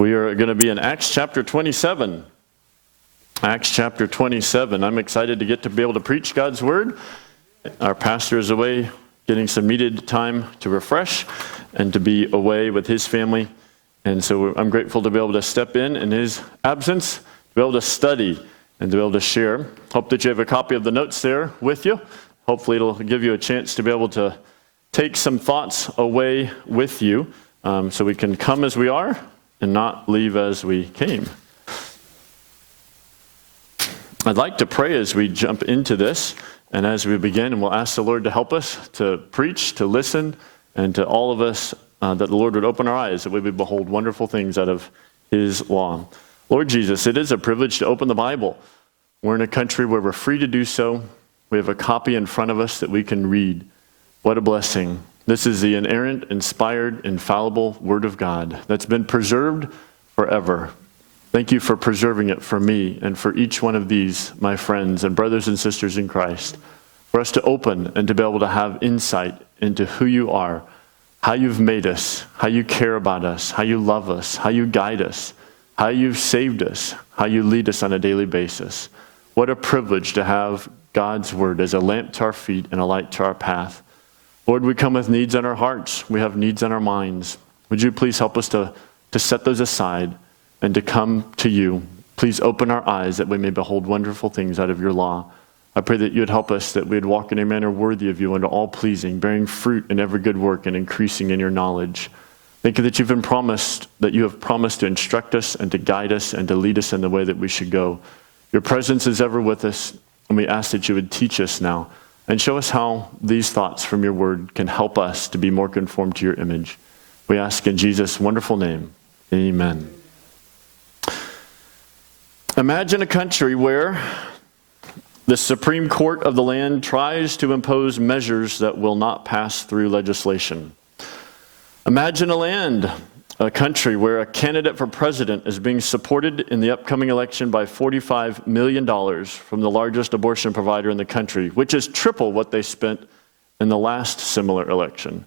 We are going to be in Acts chapter 27. Acts chapter 27. I'm excited to get to be able to preach God's word. Our pastor is away getting some needed time to refresh and to be away with his family. And so I'm grateful to be able to step in his absence, to be able to study and to be able to share. Hope that you have a copy of the notes there with you. Hopefully it'll give you a chance to be able to take some thoughts away with you so we can come as we are and not leave as we came. I'd like to pray as we jump into this and as we begin, and we'll ask the Lord to help us to preach, to listen, and to all of us that the Lord would open our eyes, that we would behold wonderful things out of his law. Lord Jesus, it is a privilege to open the Bible. We're in a country where we're free to do so. We have a copy in front of us that we can read. What a blessing. This is the inerrant, inspired, infallible Word of God that's been preserved forever. Thank you for preserving it for me and for each one of these, my friends and brothers and sisters in Christ, for us to open and to be able to have insight into who you are, how you've made us, how you care about us, how you love us, how you guide us, how you've saved us, how you lead us on a daily basis. What a privilege to have God's Word as a lamp to our feet and a light to our path. Lord, we come with needs on our hearts. We have needs on our minds. Would you please help us to set those aside and to come to you? Please open our eyes that we may behold wonderful things out of your law. I pray that you would help us, that we would walk in a manner worthy of you unto all pleasing, bearing fruit in every good work and increasing in your knowledge. Thank you that you have promised to instruct us and to guide us and to lead us in the way that we should go. Your presence is ever with us, and we ask that you would teach us now and show us how these thoughts from your word can help us to be more conformed to your image. We ask in Jesus' wonderful name, amen. Imagine a country where the Supreme Court of the land tries to impose measures that will not pass through legislation. Imagine a country where a candidate for president is being supported in the upcoming election by $45 million from the largest abortion provider in the country, which is triple what they spent in the last similar election.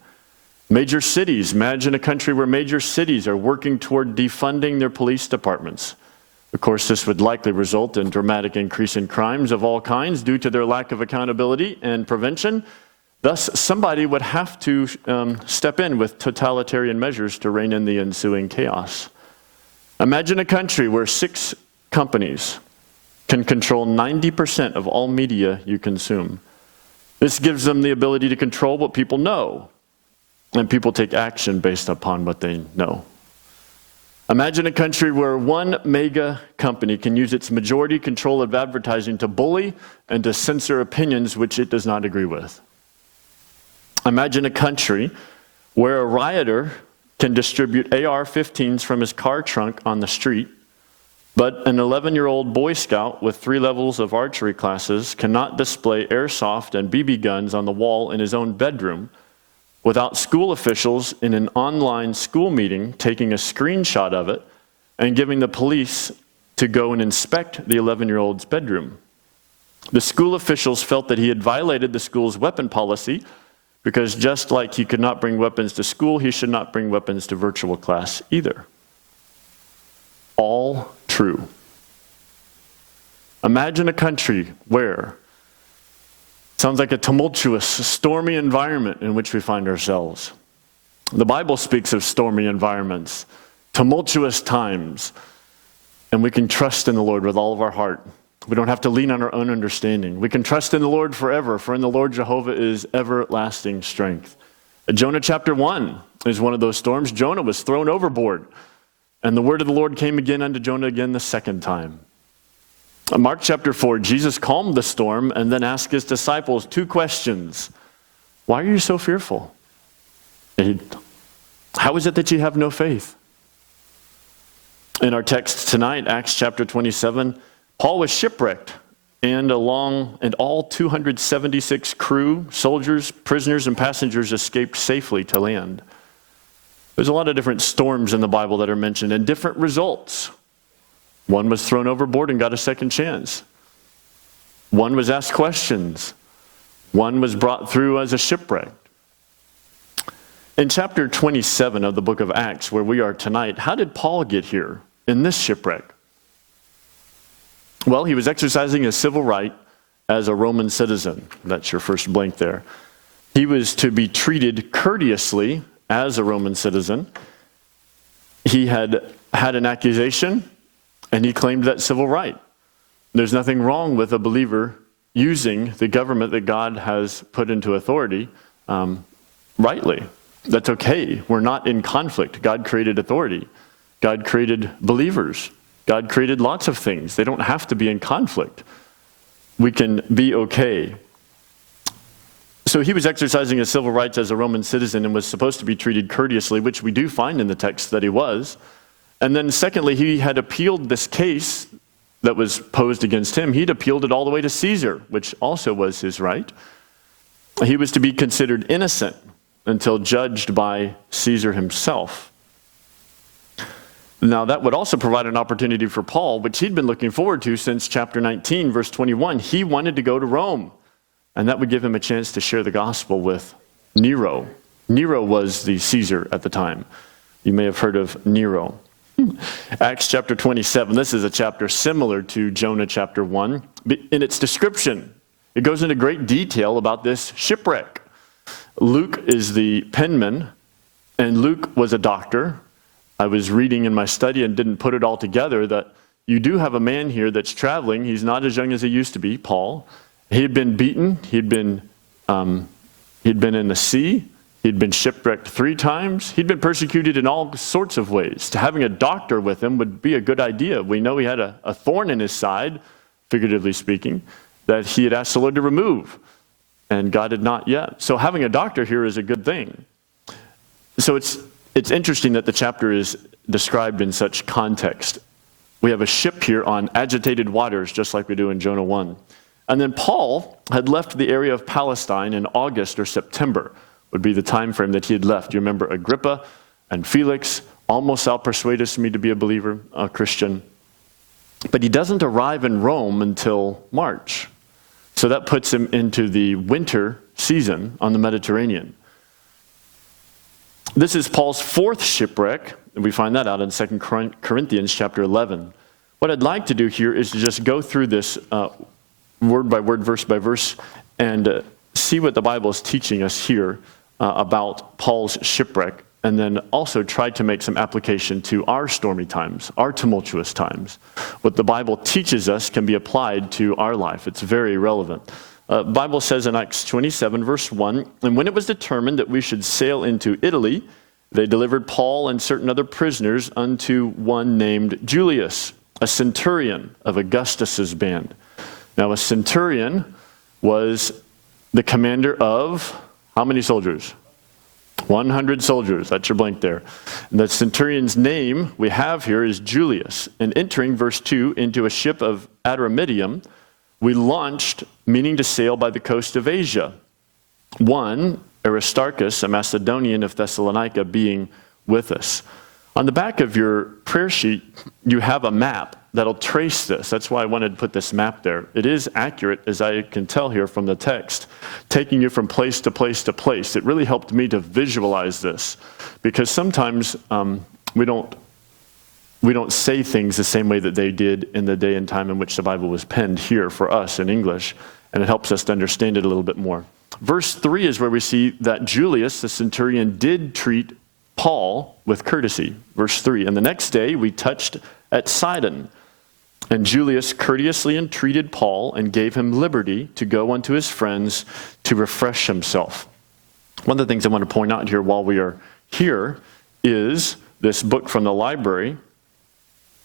Major cities, imagine a country where major cities are working toward defunding their police departments. Of course, this would likely result in dramatic increase in crimes of all kinds due to their lack of accountability and prevention. Thus, somebody would have to step in with totalitarian measures to rein in the ensuing chaos. Imagine a country where 6 companies can control 90% of all media you consume. This gives them the ability to control what people know, and people take action based upon what they know. Imagine a country where one mega company can use its majority control of advertising to bully and to censor opinions which it does not agree with. Imagine a country where a rioter can distribute AR-15s from his car trunk on the street, but an 11-year-old Boy Scout with 3 levels of archery classes cannot display airsoft and BB guns on the wall in his own bedroom without school officials in an online school meeting taking a screenshot of it and giving the police to go and inspect the 11-year-old's bedroom. The school officials felt that he had violated the school's weapon policy because just like he could not bring weapons to school, he should not bring weapons to virtual class either. All true. Imagine a country where it sounds like a tumultuous, stormy environment in which we find ourselves. The Bible speaks of stormy environments, tumultuous times, and we can trust in the Lord with all of our heart. We don't have to lean on our own understanding. We can trust in the Lord forever, for in the Lord Jehovah is everlasting strength. Jonah chapter 1 is one of those storms. Jonah was thrown overboard, and the word of the Lord came again unto Jonah again the second time. Mark chapter 4, Jesus calmed the storm and then asked his disciples 2 questions. Why are you so fearful? How is it that you have no faith? In our text tonight, Acts chapter 27, Paul was shipwrecked, and all 276 crew, soldiers, prisoners, and passengers escaped safely to land. There's a lot of different storms in the Bible that are mentioned, and different results. One was thrown overboard and got a second chance. One was asked questions. One was brought through as a shipwreck. In chapter 27 of the book of Acts, where we are tonight, how did Paul get here in this shipwreck? Well, he was exercising his civil right as a Roman citizen. That's your first blank there. He was to be treated courteously as a Roman citizen. He had had an accusation, and he claimed that civil right. There's nothing wrong with a believer using the government that God has put into authority rightly. That's okay. We're not in conflict. God created authority. God created believers. God created lots of things. They don't have to be in conflict. We can be okay. So he was exercising his civil rights as a Roman citizen and was supposed to be treated courteously, which we do find in the text that he was. And then secondly, he had appealed this case that was posed against him. He'd appealed it all the way to Caesar, which also was his right. He was to be considered innocent until judged by Caesar himself. Now, that would also provide an opportunity for Paul, which he'd been looking forward to since chapter 19, verse 21. He wanted to go to Rome, and that would give him a chance to share the gospel with Nero. Nero was the Caesar at the time. You may have heard of Nero. Acts chapter 27, this is a chapter similar to Jonah chapter 1. In its description, it goes into great detail about this shipwreck. Luke is the penman, and Luke was a doctor. I was reading in my study and didn't put it all together that you do have a man here that's traveling. He's not as young as he used to be, Paul. He had been beaten. He'd been in the sea. He'd been shipwrecked 3 times. He'd been persecuted in all sorts of ways. To having a doctor with him would be a good idea. We know he had a thorn in his side, figuratively speaking, that he had asked the Lord to remove, and God had not yet. So having a doctor here is a good thing. So it's interesting that the chapter is described in such context. We have a ship here on agitated waters, just like we do in Jonah 1. And then Paul had left the area of Palestine in August or September, would be the time frame that he had left. You remember Agrippa and Felix almost out-persuaded me to be a believer, a Christian. But he doesn't arrive in Rome until March. So that puts him into the winter season on the Mediterranean. This is Paul's 4th shipwreck, and we find that out in 2 Corinthians chapter 11. What I'd like to do here is to just go through this word by word, verse by verse, and see what the Bible is teaching us here about Paul's shipwreck, and then also try to make some application to our stormy times, our tumultuous times. What the Bible teaches us can be applied to our life. It's very relevant. The Bible says in Acts 27, verse 1, "And when it was determined that we should sail into Italy, they delivered Paul and certain other prisoners unto one named Julius, a centurion of Augustus's band." Now, a centurion was the commander of how many soldiers? 100 soldiers. That's your blank there. And the centurion's name we have here is Julius. And entering, verse 2, into a ship of Adramyttium, we launched, meaning to sail by the coast of Asia. One, Aristarchus, a Macedonian of Thessalonica, being with us. On the back of your prayer sheet, you have a map that'll trace this. That's why I wanted to put this map there. It is accurate, as I can tell here from the text, taking you from place to place to place. It really helped me to visualize this, because sometimes we don't say things the same way that they did in the day and time in which the Bible was penned here for us in English, and it helps us to understand it a little bit more. Verse 3 is where we see that Julius, the centurion, did treat Paul with courtesy. Verse 3, "And the next day we touched at Sidon, and Julius courteously entreated Paul and gave him liberty to go unto his friends to refresh himself." One of the things I want to point out here while we are here is this book from the library.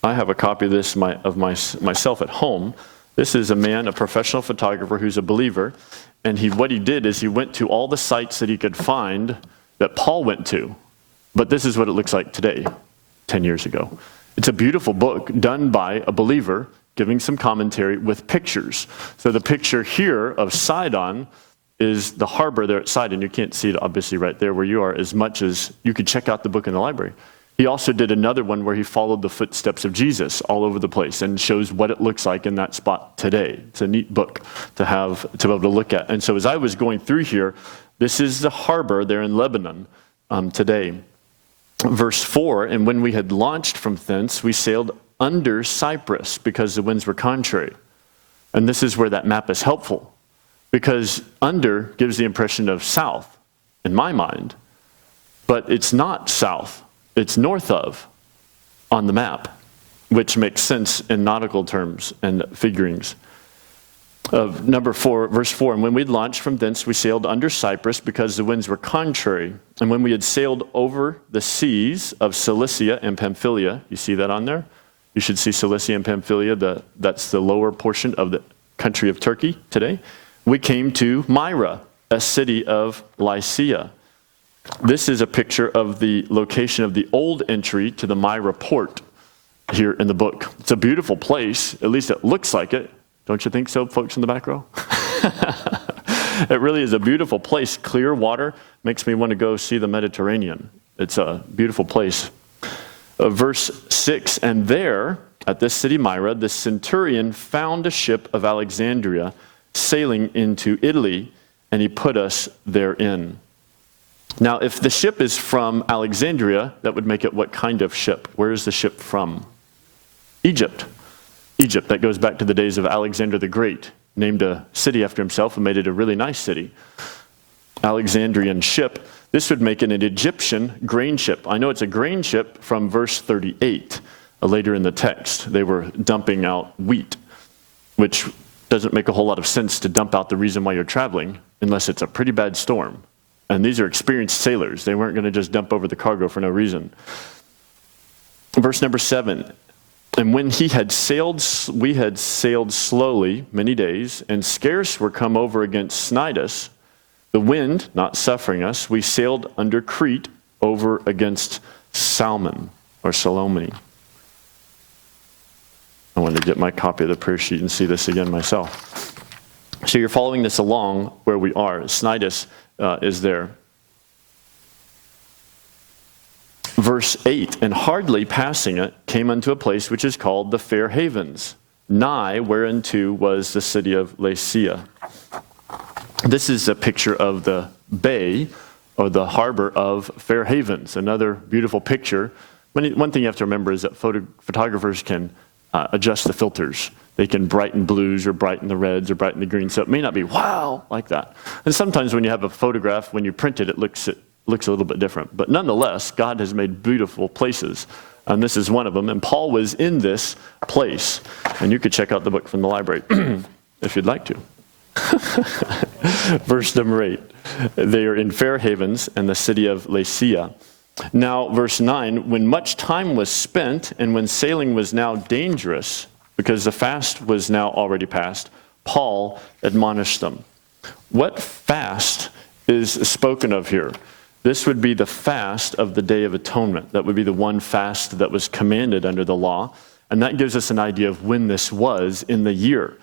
I have a copy of this myself at home. This is a man, a professional photographer who's a believer, and what he did is he went to all the sites that he could find that Paul went to. But this is what it looks like today, 10 years ago. It's a beautiful book done by a believer, giving some commentary with pictures. So the picture here of Sidon is the harbor there at Sidon. You can't see it obviously right there where you are, as much as you could check out the book in the library. He also did another one where he followed the footsteps of Jesus all over the place and shows what it looks like in that spot today. It's a neat book to be able to look at. And so as I was going through here, this is the harbor there in Lebanon. today. Verse 4, and when we had launched from thence, we sailed under Cyprus because the winds were contrary. And this is where that map is helpful, because under gives the impression of south in my mind, but it's not south, it's north of on the map, which makes sense in nautical terms and figurings. Number 4, verse 4, and when we'd launched from thence, we sailed under Cyprus because the winds were contrary. And when we had sailed over the seas of Cilicia and Pamphylia, you see that on there? You should see Cilicia and Pamphylia, that's the lower portion of the country of Turkey today. We came to Myra, a city of Lycia. This is a picture of the location of the old entry to the Myra port here in the book. It's a beautiful place, at least it looks like it. Don't you think so, folks in the back row? It really is a beautiful place. Clear water makes me want to go see the Mediterranean. It's a beautiful place. Verse 6, and there, at this city Myra, the centurion found a ship of Alexandria sailing into Italy, and he put us therein. Now, if the ship is from Alexandria, that would make it what kind of ship? Where is the ship from? Egypt. Egypt, that goes back to the days of Alexander the Great, named a city after himself and made it a really nice city. Alexandrian ship. This would make it an Egyptian grain ship. I know it's a grain ship from verse 38, later in the text. They were dumping out wheat, which doesn't make a whole lot of sense to dump out the reason why you're traveling, unless it's a pretty bad storm. And these are experienced sailors. They weren't going to just dump over the cargo for no reason. Verse number 7, and when we had sailed slowly many days, and scarce were come over against Cnidus, the wind not suffering us, we sailed under Crete over against Salmon, or Salome. I wanted to get my copy of the prayer sheet and see this again myself. So you're following this along where we are. Cnidus is there. Verse 8, and hardly passing it, came unto a place which is called the Fair Havens, nigh whereunto was the city of Lycia. This is a picture of the bay, or the harbor of Fair Havens, another beautiful picture. One thing you have to remember is that photographers can adjust the filters. They can brighten blues or brighten the reds or brighten the greens, so it may not be wow like that. And sometimes when you have a photograph, when you print it, it looks a little bit different. But nonetheless, God has made beautiful places, and this is one of them. And Paul was in this place, and you could check out the book from the library if you'd like to. Verse number 8, they are in Fair Havens and the city of Lycia. Now, verse 9, when much time was spent and when sailing was now dangerous, because the fast was now already past, Paul admonished them. What fast is spoken of here? This would be the fast of the Day of Atonement. That would be the one fast that was commanded under the law. And that gives us an idea of when this was in the year.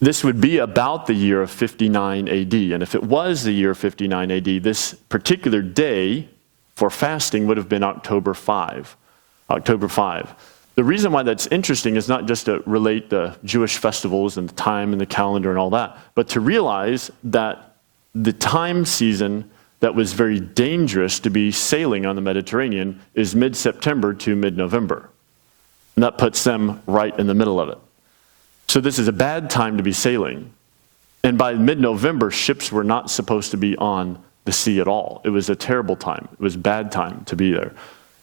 This would be about the year of 59 AD. And if it was the year of 59 AD, this particular day for fasting would have been October 5. October 5. The reason why that's interesting is not just to relate the Jewish festivals and the time and the calendar and all that, but to realize that the time season that was very dangerous to be sailing on the Mediterranean is mid-September to mid-November. And that puts them right in the middle of it. So this is a bad time to be sailing. And by mid-November, ships were not supposed to be on the sea at all. It was a terrible time. It was a bad time to be there.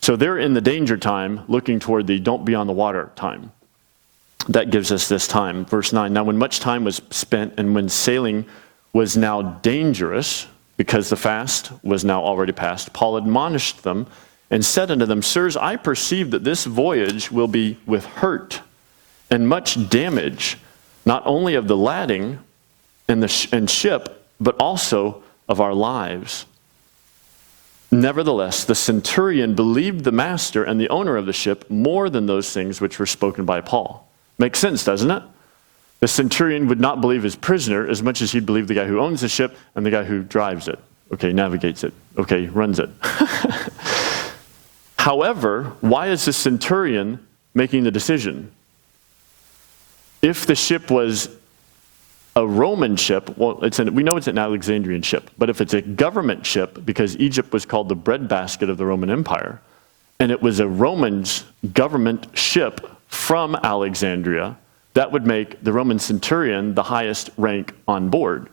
So they're in the danger time, looking toward the don't be on the water time. That gives us this time. Verse 9, now when much time was spent and when sailing was now dangerous, because the fast was now already past, Paul admonished them and said unto them, sirs, I perceive that this voyage will be with hurt and much damage, not only of the lading and ship, but also of our lives. Nevertheless, the centurion believed the master and the owner of the ship more than those things which were spoken by Paul. Makes sense, doesn't it? The centurion would not believe his prisoner as much as he'd believe the guy who owns the ship and the guy who drives it. Okay, navigates it. Okay, runs it. However, why is the centurion making the decision? If the ship was A Roman ship, well, we know it's an Alexandrian ship, but if it's a government ship, because Egypt was called the breadbasket of the Roman Empire, and it was a Roman government ship from Alexandria, that would make the Roman centurion the highest rank on board.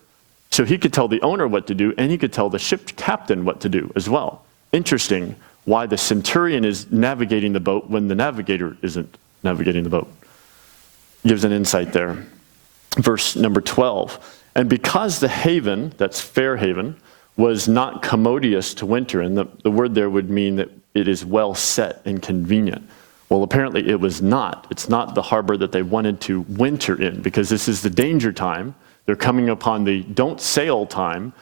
So he could tell the owner what to do, and he could tell the ship captain what to do as well. Interesting why the centurion is navigating the boat when the navigator isn't navigating the boat. Gives an insight there. Verse number 12. And because the haven, that's fair haven, was not commodious to winter, and the word there would mean that it is well set and convenient. Well, apparently it was not. It's not the harbor that they wanted to winter in, because this is the danger time. They're coming upon the don't sail time.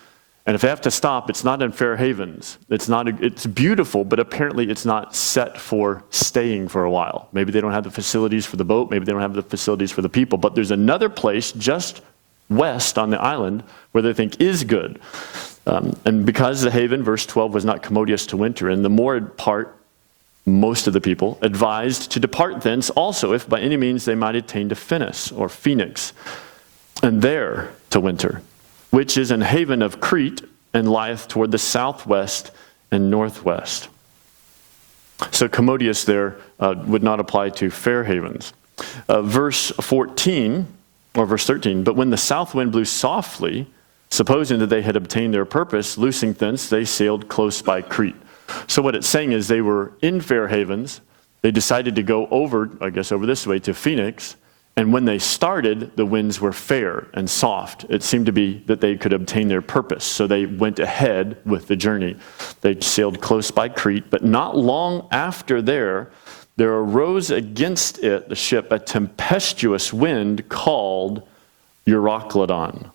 And if they have to stop, it's not in fair havens. It's beautiful, but apparently it's not set for staying for a while. Maybe they don't have the facilities for the boat. Maybe they don't have the facilities for the people. But there's another place just west on the island where they think is good. And because the haven, verse 12, was not commodious to winter in, the moored part, most of the people, advised to depart thence also, if by any means they might attain to Phoenix, and there to winter, which is an haven of Crete, and lieth toward the southwest and northwest. So commodious there would not apply to fair havens. Verse 14, or verse 13, but when the south wind blew softly, supposing that they had obtained their purpose, loosing thence, they sailed close by Crete. So what it's saying is they were in fair havens. They decided to go over this way to Phoenix. And when they started, the winds were fair and soft. It seemed to be that they could obtain their purpose. So they went ahead with the journey. They sailed close by Crete, but not long after there arose against it, the ship, a tempestuous wind called Euroclydon.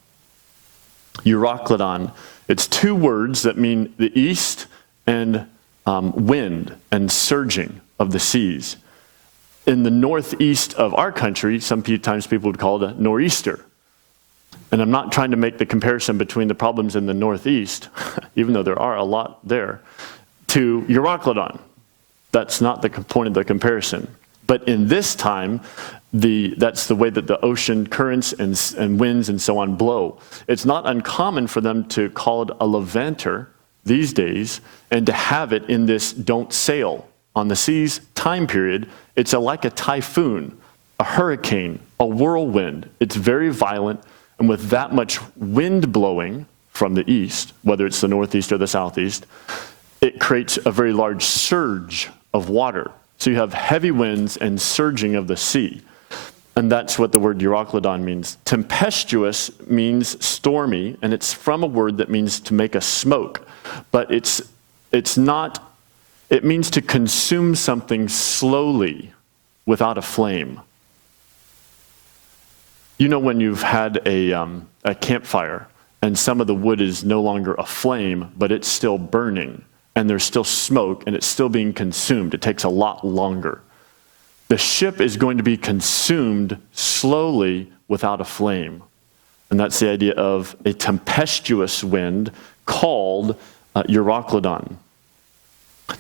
Euroclydon. It's two words that mean the east and wind and surging of the seas. In the northeast of our country, sometimes people would call it a nor'easter. And I'm not trying to make the comparison between the problems in the northeast, even though there are a lot there, to Euroclydon. That's not the point of the comparison. But in this time, that's the way that the ocean currents and winds and so on blow. It's not uncommon for them to call it a levanter these days, and to have it in this don't sail on the seas time period. It's like a typhoon, a hurricane, a whirlwind. It's very violent, and with that much wind blowing from the east, whether it's the northeast or the southeast, it creates a very large surge of water. So you have heavy winds and surging of the sea. And that's what the word Euroclydon means. Tempestuous means stormy, and it's from a word that means to make a smoke. But it means to consume something slowly without a flame. You know when you've had a campfire and some of the wood is no longer aflame, but it's still burning, and there's still smoke, and it's still being consumed. It takes a lot longer. The ship is going to be consumed slowly without a flame. And that's the idea of a tempestuous wind called Euroclydon.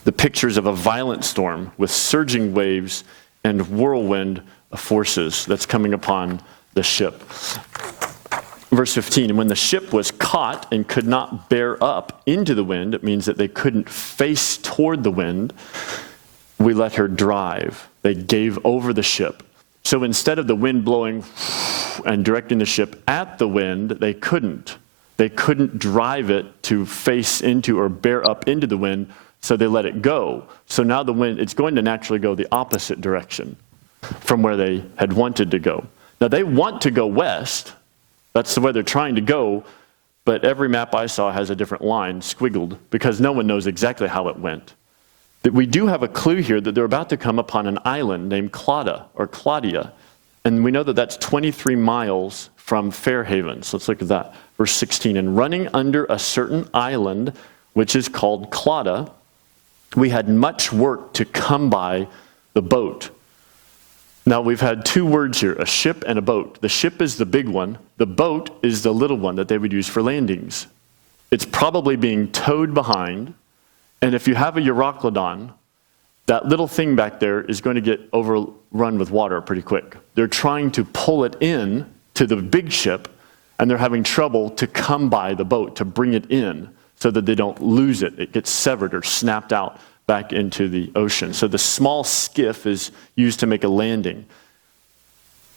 The pictures of a violent storm with surging waves and whirlwind forces that's coming upon the ship. Verse 15, and when the ship was caught and could not bear up into the wind, it means that they couldn't face toward the wind, we let her drive. They gave over the ship. So instead of the wind blowing and directing the ship at the wind, they couldn't. They couldn't drive it to face into or bear up into the wind, so they let it go. So now the wind, it's going to naturally go the opposite direction from where they had wanted to go. Now they want to go west. That's the way they're trying to go, but every map I saw has a different line squiggled because no one knows exactly how it went. That we do have a clue here that they're about to come upon an island named Claudia, and we know that that's 23 miles from Fairhaven. So let's look at that. Verse 16, and running under a certain island, which is called Claudia, we had much work to come by the boat. Now we've had two words here, a ship and a boat. The ship is the big one. The boat is the little one that they would use for landings. It's probably being towed behind. And if you have a Euroclydon, that little thing back there is going to get overrun with water pretty quick. They're trying to pull it in to the big ship, and they're having trouble to come by the boat, to bring it in so that they don't lose it. It gets severed or snapped out back into the ocean. So the small skiff is used to make a landing.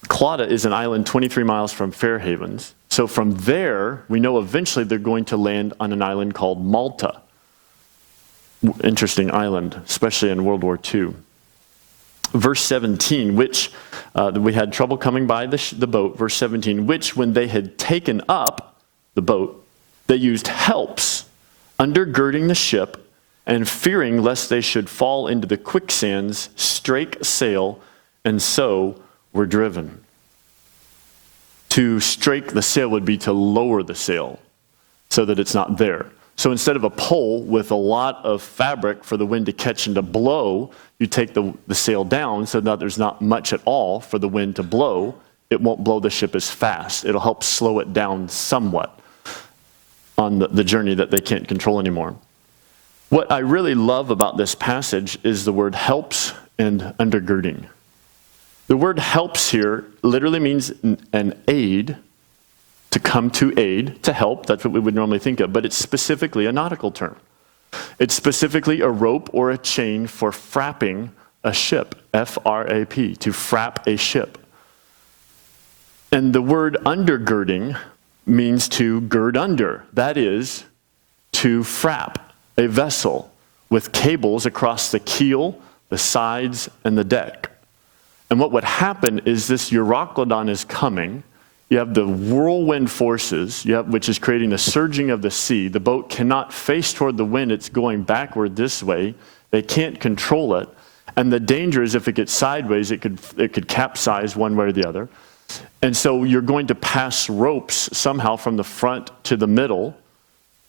Clauda is an island 23 miles from Fairhavens. So from there, we know eventually they're going to land on an island called Malta. Interesting island, especially in World War II. Verse 17, which we had trouble coming by the boat. Verse 17, which when they had taken up the boat, they used helps, undergirding the ship, and fearing lest they should fall into the quicksands, strake sail, and so were driven. To strake the sail would be to lower the sail so that it's not there. So instead of a pole with a lot of fabric for the wind to catch and to blow, you take the sail down so that there's not much at all for the wind to blow. It won't blow the ship as fast. It'll help slow it down somewhat on the journey that they can't control anymore. What I really love about this passage is the word helps and undergirding. The word helps here literally means an aid, to come to aid, to help. That's what we would normally think of, but it's specifically a nautical term. It's specifically a rope or a chain for frapping a ship, F-R-A-P, to frap a ship. And the word undergirding means to gird under. That is, to frap a vessel with cables across the keel, the sides, and the deck. And what would happen is this Euroclydon is coming. You have the whirlwind forces, which is creating a surging of the sea. The boat cannot face toward the wind. It's going backward this way. They can't control it. And the danger is if it gets sideways, it could capsize one way or the other. And so you're going to pass ropes somehow from the front to the middle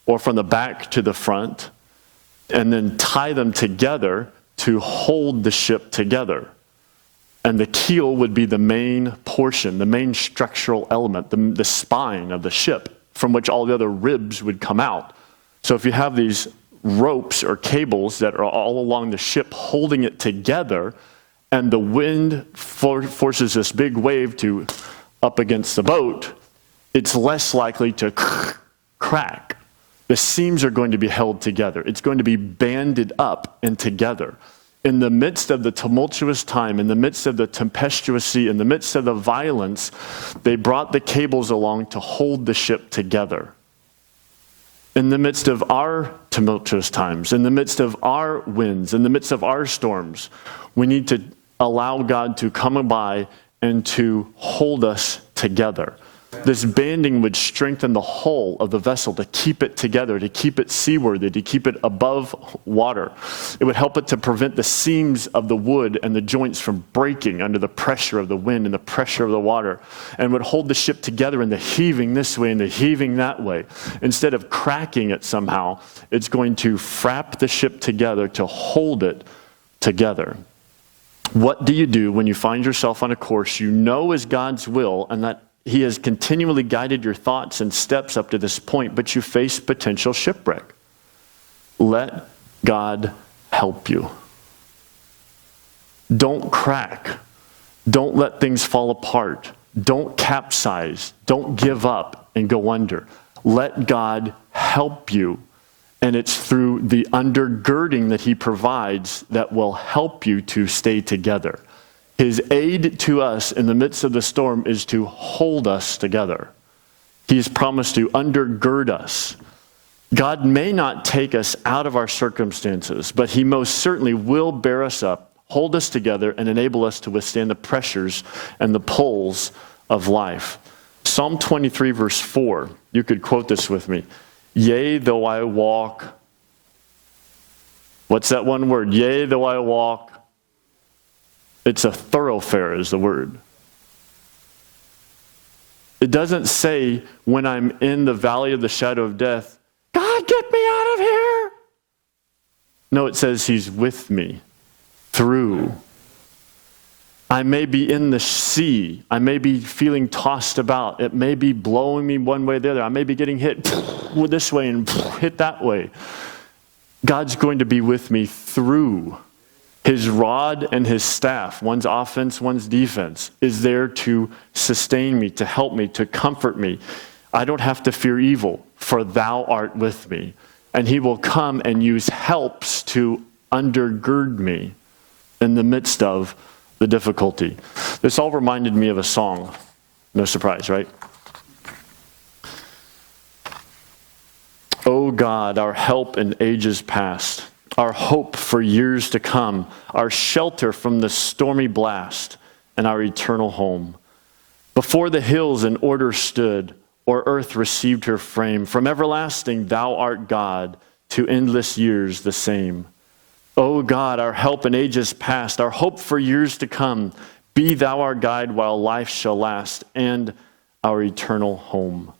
or from the back to the front and then tie them together to hold the ship together. And the keel would be the main portion, the main structural element, the spine of the ship from which all the other ribs would come out. So if you have these ropes or cables that are all along the ship holding it together, and the wind forces this big wave to up against the boat, it's less likely to crack. The seams are going to be held together. It's going to be banded up and together. In the midst of the tumultuous time, in the midst of the tempestuous sea, in the midst of the violence, they brought the cables along to hold the ship together. In the midst of our tumultuous times, in the midst of our winds, in the midst of our storms, we need to allow God to come by and to hold us together. This banding would strengthen the hull of the vessel to keep it together, to keep it seaworthy, to keep it above water. It would help it to prevent the seams of the wood and the joints from breaking under the pressure of the wind and the pressure of the water, and would hold the ship together in the heaving this way and the heaving that way. Instead of cracking it somehow, it's going to frap the ship together to hold it together. What do you do when you find yourself on a course you know is God's will and that He has continually guided your thoughts and steps up to this point, but you face potential shipwreck? Let God help you. Don't crack. Don't let things fall apart. Don't capsize. Don't give up and go under. Let God help you. And it's through the undergirding that He provides that will help you to stay together. His aid to us in the midst of the storm is to hold us together. He's promised to undergird us. God may not take us out of our circumstances, but He most certainly will bear us up, hold us together, and enable us to withstand the pressures and the pulls of life. Psalm 23, verse 4, you could quote this with me. Yea, though I walk, what's that one word? Yea, though I walk. It's a thoroughfare is the word. It doesn't say when I'm in the valley of the shadow of death, God, get me out of here. No, it says He's with me through. I may be in the sea. I may be feeling tossed about. It may be blowing me one way or the other. I may be getting hit this way and hit that way. God's going to be with me through. His rod and His staff, one's offense, one's defense, is there to sustain me, to help me, to comfort me. I don't have to fear evil, for thou art with me. And he will come and use helps to undergird me in the midst of the difficulty. This all reminded me of a song. No surprise, right? O God, our help in ages past, our hope for years to come, our shelter from the stormy blast, and our eternal home. Before the hills in order stood, or earth received her frame, from everlasting thou art God, to endless years the same. O God, our help in ages past, our hope for years to come, be thou our guide while life shall last, and our eternal home.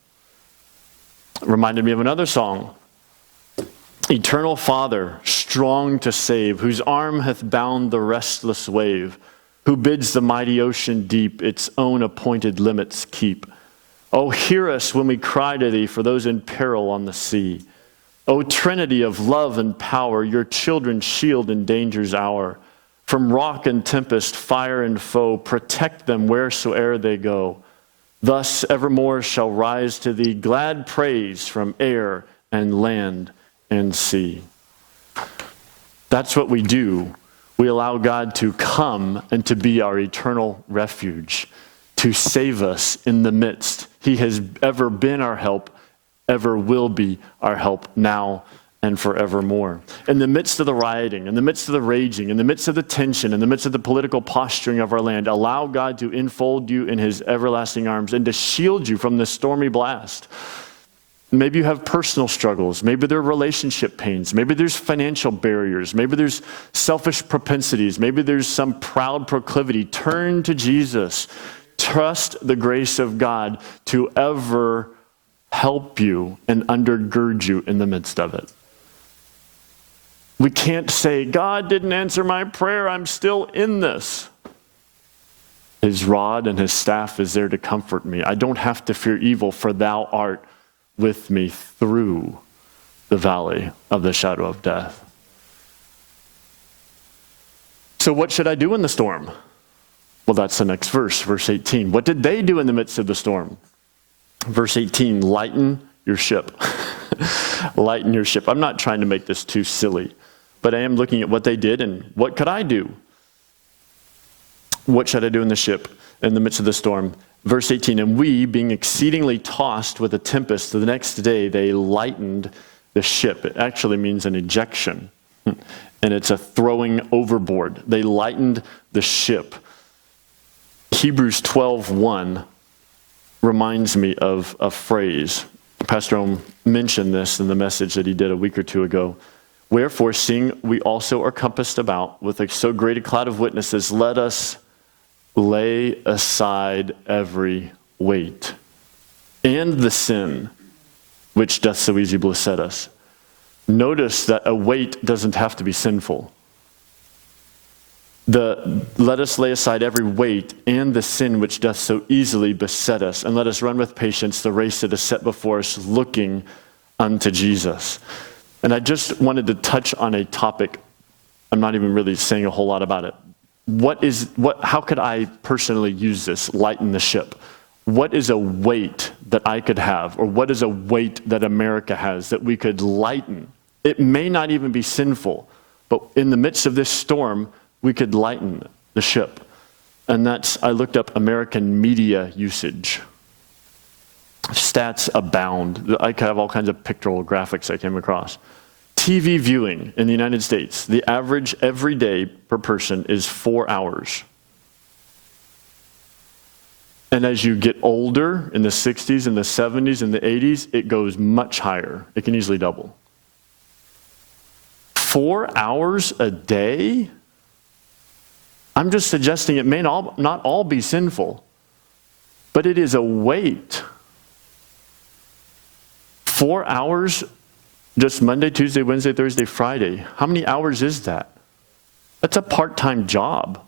Reminded me of another song. Eternal Father, strong to save, whose arm hath bound the restless wave, who bids the mighty ocean deep its own appointed limits keep. O hear us when we cry to thee for those in peril on the sea. O Trinity of love and power, your children shield in danger's hour. From rock and tempest, fire and foe, protect them wheresoe'er they go. Thus evermore shall rise to thee glad praise from air and land and sea. That's what we do. We allow God to come and to be our eternal refuge, to save us in the midst. He has ever been our help, ever will be our help now and forevermore. In the midst of the rioting, in the midst of the raging, in the midst of the tension, in the midst of the political posturing of our land, allow God to enfold you in his everlasting arms and to shield you from the stormy blast. Maybe you have personal struggles. Maybe there are relationship pains. Maybe there's financial barriers. Maybe there's selfish propensities. Maybe there's some proud proclivity. Turn to Jesus. Trust the grace of God to ever help you and undergird you in the midst of it. We can't say, God didn't answer my prayer, I'm still in this. His rod and his staff is there to comfort me. I don't have to fear evil, for thou art with me through the valley of the shadow of death. So what should I do in the storm? Well, that's the next verse, verse 18. What did they do in the midst of the storm? Verse 18, lighten your ship. Lighten your ship. I'm not trying to make this too silly, but I am looking at what they did and what could I do? What should I do in the ship in the midst of the storm? Verse 18, and we, being exceedingly tossed with a tempest, the next day they lightened the ship. It actually means an ejection, and it's a throwing overboard. They lightened the ship. Hebrews 12:1 reminds me of a phrase. Pastor Ohm mentioned this in the message that he did a week or two ago. Wherefore, seeing we also are compassed about with so great a cloud of witnesses, let us lay aside every weight and the sin which doth so easily beset us. Notice that a weight doesn't have to be sinful. Let us lay aside every weight and the sin which doth so easily beset us, and let us run with patience the race that is set before us, looking unto Jesus. And I just wanted to touch on a topic. I'm not even really saying a whole lot about it. How could I personally use this, lighten the ship? What is a weight that I could have, or what is a weight that America has that we could lighten? It may not even be sinful, but in the midst of this storm, we could lighten the ship. And I looked up American media usage. Stats abound. I have all kinds of pictorial graphics I came across. TV viewing in the United States, the average every day per person is 4 hours. And as you get older, in the 60s, in the 70s, in the 80s, it goes much higher. It can easily double. 4 hours a day? I'm just suggesting it may not all be sinful, but it is a weight. 4 hours, just Monday, Tuesday, Wednesday, Thursday, Friday. How many hours is that? That's a part-time job.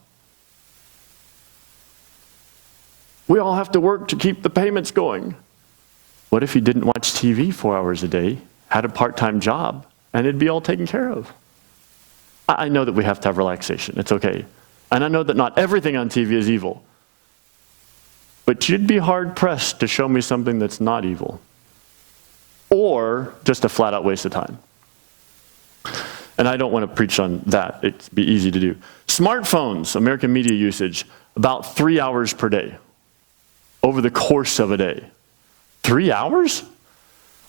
We all have to work to keep the payments going. What if you didn't watch TV 4 hours a day, had a part-time job, and it'd be all taken care of? I know that we have to have relaxation. It's okay. And I know that not everything on TV is evil. But you'd be hard-pressed to show me something that's not evil. Or just a flat-out waste of time. And I don't want to preach on that. It'd be easy to do. Smartphones, American media usage, about 3 hours per day. Over the course of a day. 3 hours?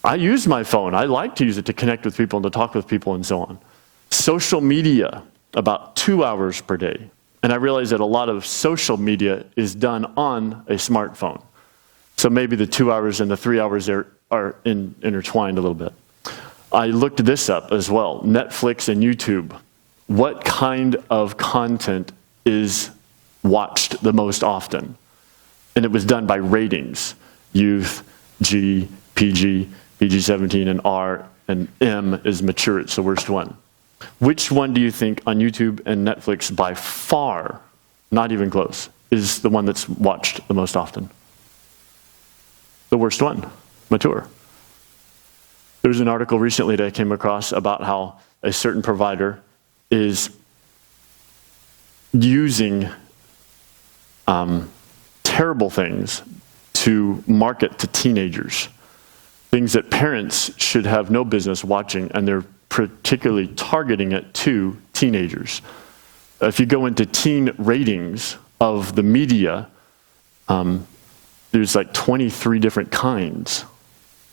I use my phone. I like to use it to connect with people and to talk with people and so on. Social media, about 2 hours per day. And I realize that a lot of social media is done on a smartphone. So maybe the 2 hours and the 3 hours are intertwined a little bit. I looked this up as well, Netflix and YouTube. What kind of content is watched the most often? And it was done by ratings. Youth, G, PG, PG-17, and R, and M is mature. It's the worst one. Which one do you think on YouTube and Netflix by far, not even close, is the one that's watched the most often? The worst one, mature. There's an article recently that I came across about how a certain provider is using terrible things to market to teenagers. Things that parents should have no business watching, and they're particularly targeting it to teenagers. If you go into teen ratings of the media, there's like 23 different kinds.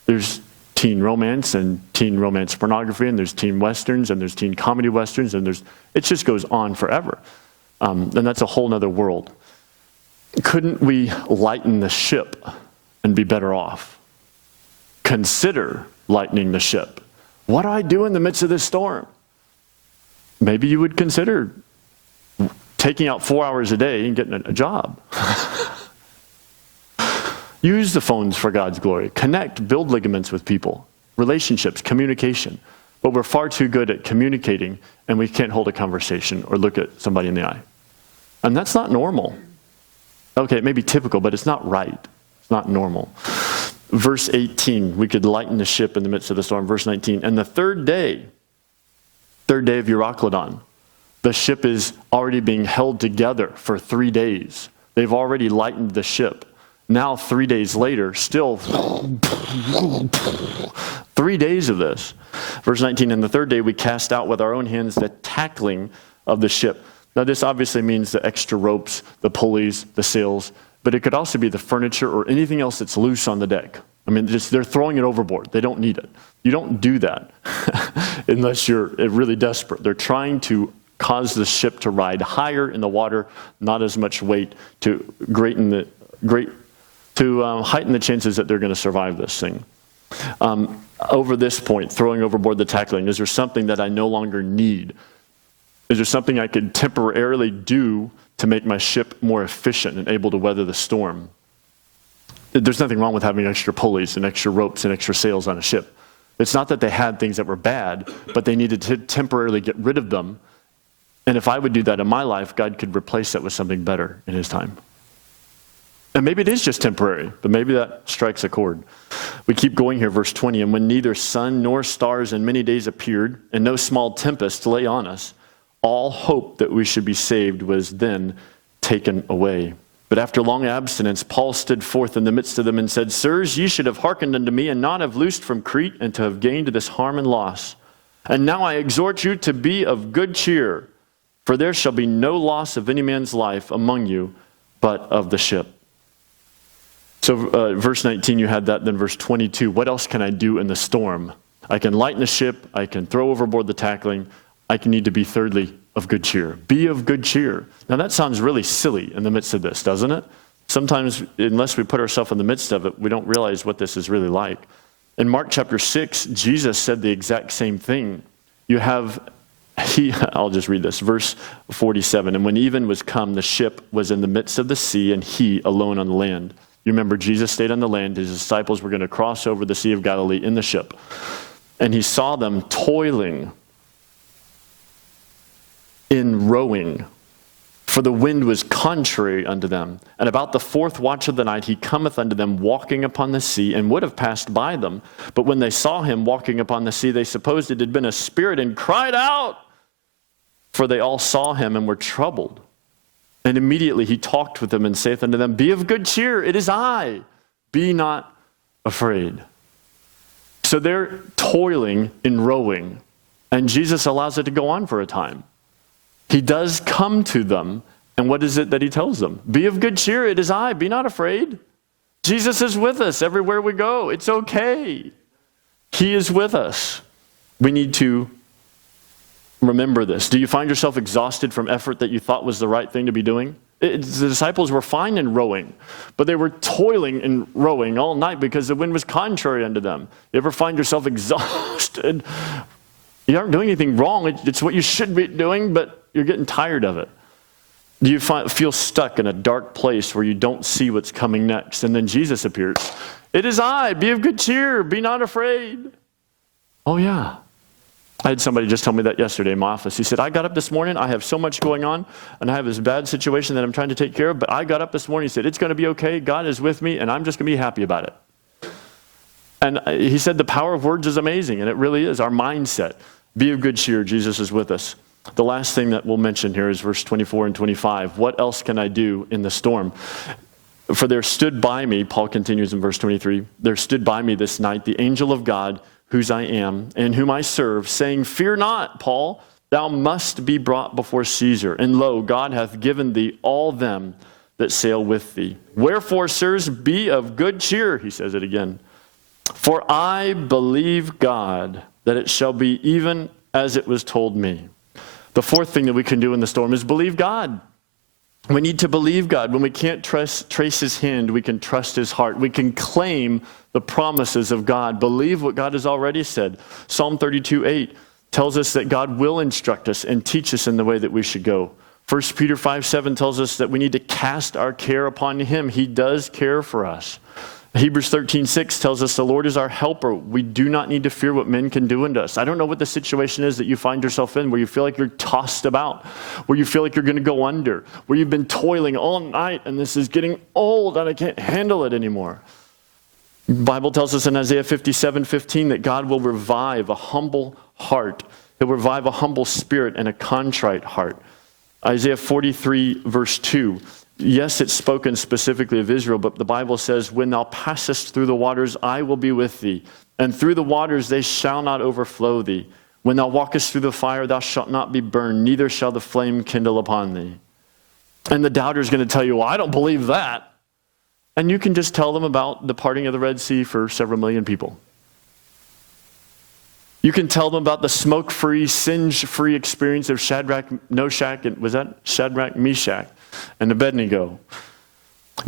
There's teen romance and teen romance pornography, and there's teen westerns, and there's teen comedy westerns, and it just goes on forever. And that's a whole nother world. Couldn't we lighten the ship and be better off? Consider lightening the ship. What do I do in the midst of this storm? Maybe you would consider taking out 4 hours a day and getting a job. Use the phones for God's glory. Connect, build ligaments with people, relationships, communication. But we're far too good at communicating, and we can't hold a conversation or look at somebody in the eye. And that's not normal. Okay, it may be typical, but it's not right. It's not normal. Verse 18, we could lighten the ship in the midst of the storm. Verse 19, and the third day of Euroclydon, the ship is already being held together for 3 days. They've already lightened the ship. Now 3 days later, still 3 days of this. Verse 19, and the third day we cast out with our own hands the tackling of the ship. Now this obviously means the extra ropes, the pulleys, the sails, but it could also be the furniture or anything else that's loose on the deck. I mean, they're throwing it overboard. They don't need it. You don't do that unless you're really desperate. They're trying to cause the ship to ride higher in the water, not as much weight to heighten the chances that they're going to survive this thing. Over this point, throwing overboard the tackling, is there something that I no longer need? Is there something I could temporarily do to make my ship more efficient and able to weather the storm? There's nothing wrong with having extra pulleys and extra ropes and extra sails on a ship. It's not that they had things that were bad, but they needed to temporarily get rid of them. And if I would do that in my life, God could replace that with something better in his time. And maybe it is just temporary, but maybe that strikes a chord. We keep going here, verse 20, and when neither sun nor stars in many days appeared, and no small tempest lay on us, all hope that we should be saved was then taken away. But after long abstinence, Paul stood forth in the midst of them and said, Sirs, ye should have hearkened unto me, and not have loosed from Crete, and to have gained this harm and loss. And now I exhort you to be of good cheer, for there shall be no loss of any man's life among you, but of the ship. So verse 19, you had that. Then verse 22, what else can I do in the storm? I can lighten the ship. I can throw overboard the tackling. I need to be, thirdly, of good cheer. Be of good cheer. Now that sounds really silly in the midst of this, doesn't it? Sometimes, unless we put ourselves in the midst of it, we don't realize what this is really like. In Mark chapter 6, Jesus said the exact same thing. I'll just read this, verse 47. And when even was come, the ship was in the midst of the sea, and he alone on the land. You remember, Jesus stayed on the land. His disciples were going to cross over the Sea of Galilee in the ship. And he saw them toiling in rowing, for the wind was contrary unto them. And about the fourth watch of the night he cometh unto them walking upon the sea, and would have passed by them. But when they saw him walking upon the sea, they supposed it had been a spirit, and cried out, for they all saw him and were troubled. And immediately he talked with them and saith unto them, Be of good cheer, it is I, be not afraid. So they're toiling in rowing, and Jesus allows it to go on for a time. He does come to them, and what is it that he tells them? Be of good cheer, it is I, be not afraid. Jesus is with us everywhere we go. It's okay. He is with us. We need to remember this. Do you find yourself exhausted from effort that you thought was the right thing to be doing? The disciples were fine in rowing, but they were toiling in rowing all night because the wind was contrary unto them. You ever find yourself exhausted? You aren't doing anything wrong. It's what you should be doing, but you're getting tired of it. Do you feel stuck in a dark place where you don't see what's coming next? And then Jesus appears. It is I, be of good cheer, be not afraid. Oh yeah. I had somebody just tell me that yesterday in my office. He said, I got up this morning, I have so much going on, and I have this bad situation that I'm trying to take care of, but I got up this morning, he said, it's going to be okay, God is with me, and I'm just going to be happy about it. And he said the power of words is amazing, and it really is, our mindset. Be of good cheer, Jesus is with us. The last thing that we'll mention here is verse 24 and 25. What else can I do in the storm? For there stood by me, Paul continues in verse 23, there stood by me this night the angel of God, whose I am, and whom I serve, saying, Fear not, Paul, thou must be brought before Caesar. And lo, God hath given thee all them that sail with thee. Wherefore, sirs, be of good cheer, he says it again. For I believe God, that it shall be even as it was told me. The fourth thing that we can do in the storm is believe God. We need to believe God. When we can't trace his hand, we can trust his heart. We can claim the promises of God. Believe what God has already said. Psalm 32:8 tells us that God will instruct us and teach us in the way that we should go. 1 Peter 5:7 tells us that we need to cast our care upon him. He does care for us. Hebrews 13:6 tells us the Lord is our helper. We do not need to fear what men can do unto us. I don't know what the situation is that you find yourself in, where you feel like you're tossed about, where you feel like you're going to go under, where you've been toiling all night and this is getting old and I can't handle it anymore. The Bible tells us in Isaiah 57:15 that God will revive a humble heart. He'll revive a humble spirit and a contrite heart. Isaiah 43 verse 2. Yes, it's spoken specifically of Israel, but the Bible says, when thou passest through the waters, I will be with thee. And through the waters, they shall not overflow thee. When thou walkest through the fire, thou shalt not be burned, neither shall the flame kindle upon thee. And the doubter is going to tell you, well, I don't believe that. And you can just tell them about the parting of the Red Sea for several million people. You can tell them about the smoke-free, singe-free experience of Shadrach, Meshach, and Abednego.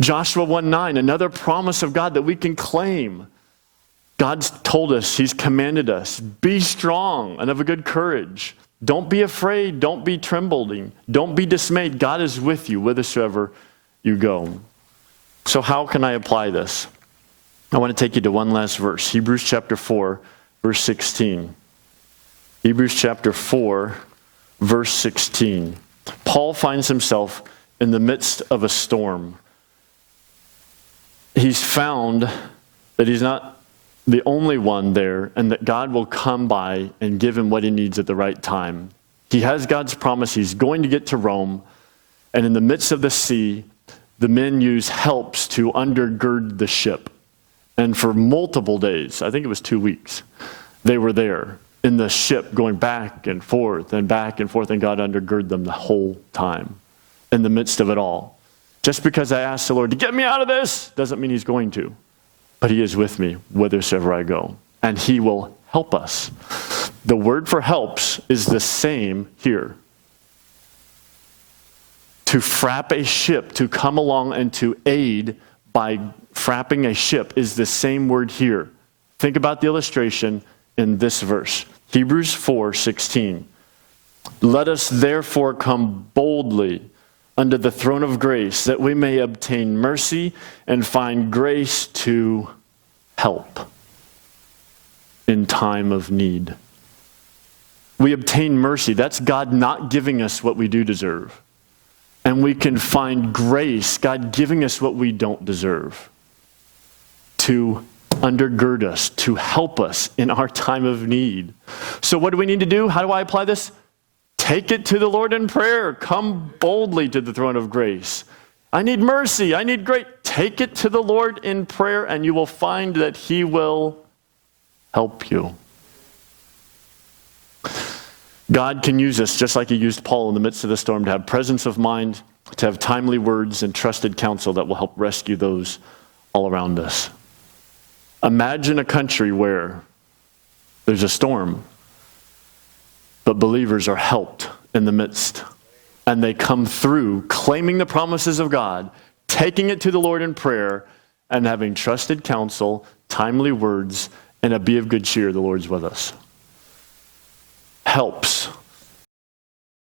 Joshua 1:9, another promise of God that we can claim. God's told us, he's commanded us, be strong and of a good courage. Don't be afraid, don't be trembling, don't be dismayed. God is with you whithersoever you go. So how can I apply this? I want to take you to one last verse, Hebrews chapter 4, verse 16. Hebrews chapter 4, verse 16. Paul finds himself in the midst of a storm. He's found that he's not the only one there, and that God will come by and give him what he needs at the right time. He has God's promise. He's going to get to Rome, and in the midst of the sea, the men use helps to undergird the ship. And for multiple days, I think it was 2 weeks, they were there in the ship going back and forth, and God undergirded them the whole time. In the midst of it all. Just because I asked the Lord to get me out of this doesn't mean he's going to. But he is with me whithersoever I go. And he will help us. The word for helps is the same here. To frap a ship, to come along and to aid by frapping a ship is the same word here. Think about the illustration in this verse. Hebrews 4:16. Let us therefore come boldly under the throne of grace, that we may obtain mercy and find grace to help in time of need. We obtain mercy. That's God not giving us what we do deserve. And we can find grace, God giving us what we don't deserve, to undergird us, to help us in our time of need. So what do we need to do? How do I apply this? Take it to the Lord in prayer. Come boldly to the throne of grace. I need mercy. I need grace. Take it to the Lord in prayer, and you will find that he will help you. God can use us just like he used Paul in the midst of the storm to have presence of mind, to have timely words and trusted counsel that will help rescue those all around us. Imagine a country where there's a storm, but believers are helped in the midst. And they come through claiming the promises of God, taking it to the Lord in prayer, and having trusted counsel, timely words, and a be of good cheer, the Lord's with us. Helps